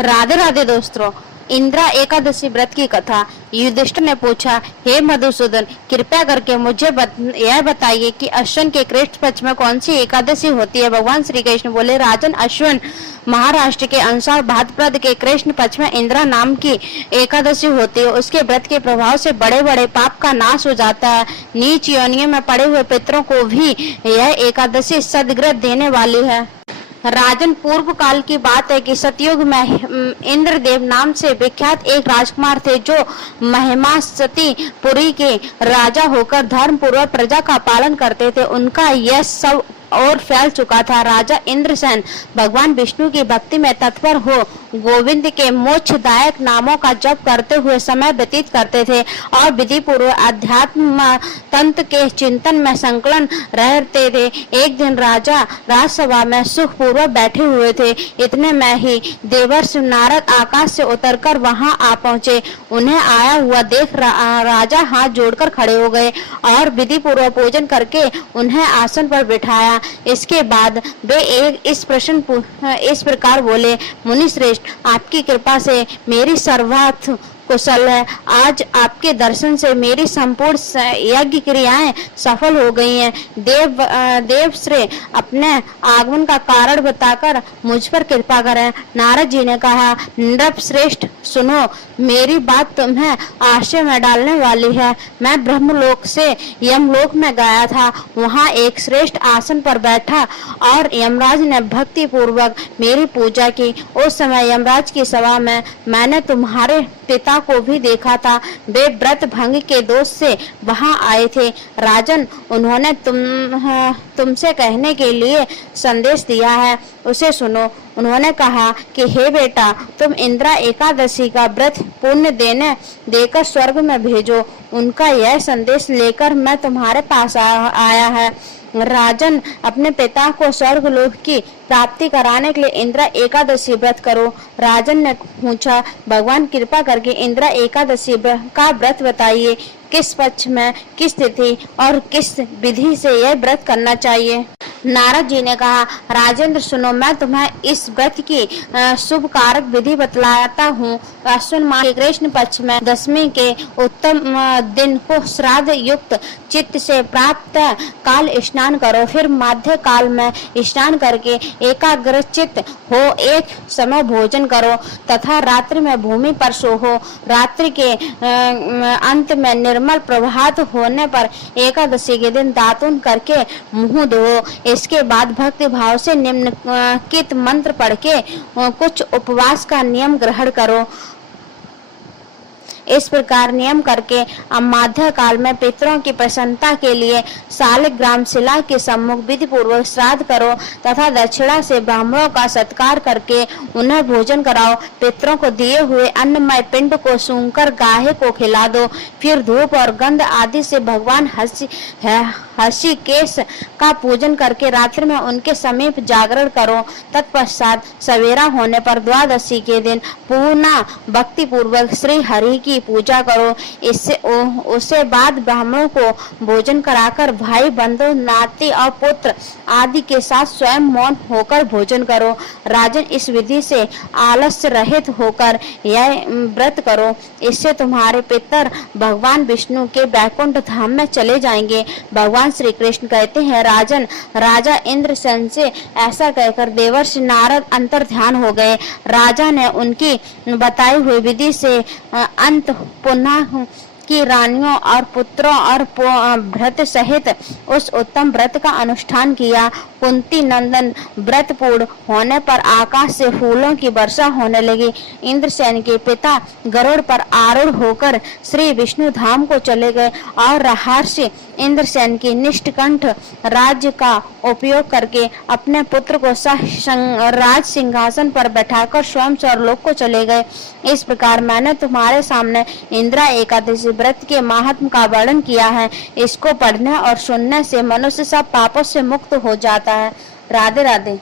राधे राधे दोस्तों। इंदिरा एकादशी व्रत की कथा। युधिष्ठिर ने पूछा, हे मधुसूदन, कृपया करके मुझे यह बताइए कि अश्विन के कृष्ण पक्ष में कौन सी एकादशी होती है। भगवान श्री कृष्ण बोले, राजन, अश्विन महाराष्ट्र के अनुसार भाद्रपद के कृष्ण पक्ष में इंदिरा नाम की एकादशी होती है। उसके व्रत के प्रभाव से बड़े बड़े पाप का नाश हो जाता है। नीच योनियों में पड़े हुए पितरों को भी यह एकादशी सद्गति देने वाली है। राजन, पूर्व काल की बात है कि सतयुग में इंद्रदेव नाम से विख्यात एक राजकुमार थे जो महिमासती पुरी के राजा होकर धर्म पूर्वक प्रजा का पालन करते थे। उनका यह सब और फैल चुका था। राजा इंद्रसेन भगवान विष्णु की भक्ति में तत्पर हो गोविंद के मोक्षदायक नामों का जप करते हुए समय व्यतीत करते थे और विधि पूर्वक अध्यात्म तंत्र के चिंतन में संकलन रहते थे। एक दिन राजा राजसभा में सुख पूर्वक बैठे हुए थे। इतने में ही देवर्षि नारद आकाश से उतरकर वहां आ पहुंचे। उन्हें आया हुआ देख राजा हाथ जोड़कर खड़े हो गए और विधि पूर्वक पूजन करके उन्हें आसन पर बिठाया। इसके बाद वे इस प्रकार बोले, मुनि श्रेष्ठ, आपकी कृपा से मेरी सर्वार्थ कुशल है। आज आपके दर्शन से मेरी संपूर्ण यज्ञ क्रियाएं सफल हो गई हैं। देव श्री अपने आगमन का कारण बताकर मुझ पर कृपा करें। नारद जी ने कहा, नृप श्रेष्ठ, सुनो, मेरी बात तुम्हें आश्चर्य में डालने वाली है। मैं ब्रह्मलोक से यमलोक में गया था। वहां एक श्रेष्ठ आसन पर बैठा और यमराज ने भक्ति पूर्वक मेरी पूजा की। उस समय यमराज की सभा में मैंने तुम्हारे पिता को भी देखा था। वे व्रत भंग के दोष से वहां आए थे। राजन, उन्होंने तुमसे कहने के लिए संदेश दिया है, उसे सुनो। उन्होंने कहा कि हे बेटा, तुम इंदिरा एकादशी का व्रत पुण्य देकर स्वर्ग में भेजो। उनका यह संदेश लेकर मैं तुम्हारे पास आया है। राजन, अपने पिता को स्वर्ग लोक की प्राप्ति कराने के लिए इंदिरा एकादशी व्रत करो। राजन ने पूछा, भगवान कृपा करके इंदिरा एकादशी का व्रत बताइए। किस पक्ष में, किस तिथि और किस विधि से यह व्रत करना चाहिए। नारद जी ने कहा, राजेंद्र सुनो, मैं तुम्हें इस व्रत की शुभ कारक विधि बतलाता हूँ। अश्विन माह के कृष्ण पक्ष में दशमी के उत्तम दिन को श्राद्ध युक्त चित्त से प्राप्त काल स्नान करो। फिर मध्य काल में स्नान करके एकाग्र चित्त हो एक समय भोजन करो तथा रात्रि में भूमि पर सोहो। रात्रि के अंत में निर्मल प्रभात होने पर एकादशी के दिन दातून करके मुंह धो। इसके बाद भक्ति भाव से निम्नलिखित मंत्र पढ़ के कुछ उपवास का नियम ग्रहण करो। इस प्रकार नियम करके मध्य काल में पितरों की प्रसन्नता के लिए शालिग्राम शिला के सम्मुख विधि पूर्वक श्राद्ध करो तथा दक्षिणा से ब्राह्मणों का सत्कार करके उन्हें भोजन कराओ। पितरों को दिए हुए अन्नमय पिंड को सूंघकर गाय को खिला दो। फिर धूप और गंध आदि से भगवान हषिकेश का पूजन करके रात्रि में उनके समीप जागरण करो। तत्पश्चात सवेरा होने पर द्वादशी के दिन पुनः भक्ति पूर्वक श्री हरि की पूजा करो। उसके बाद ब्राह्मणों को भोजन कराकर भाई बंधु नाती और पुत्र आदि के साथ स्वयं मौन होकर भोजन करो। राजन, इस विधि से आलस्य रहित होकर यह व्रत करो। इससे तुम्हारे पितर भगवान विष्णु के वैकुंठ धाम में चले जाएंगे। भगवान श्री कृष्ण कहते हैं, राजन, राजा इंद्रसेन से ऐसा कहकर देवर्षि नारद अंतर ध्यान हो गए। राजा ने उनकी बताई हुई विधि से अंत पुनः की रानियों और पुत्रों और भ्रत सहित उस उत्तम व्रत का अनुष्ठान किया। कुंती नंदन व्रत पूर्ण होने पर आकाश से फूलों की वर्षा होने लगी। इंद्रसेन के पिता गरुड़ पर आरूढ़ होकर श्री विष्णु धाम को चले गए और महर्षि इंद्रसेन की निष्ठकंठ राज्य का उपयोग करके अपने पुत्र को राज सिंहासन पर बैठाकर स्वयं स्वर्गलोक को चले गए। इस प्रकार मैंने तुम्हारे सामने इंदिरा एकादशी व्रत के महात्म का वर्णन किया है। इसको पढ़ने और सुनने से मनुष्य सब पापों से मुक्त हो जाता है। राधे राधे।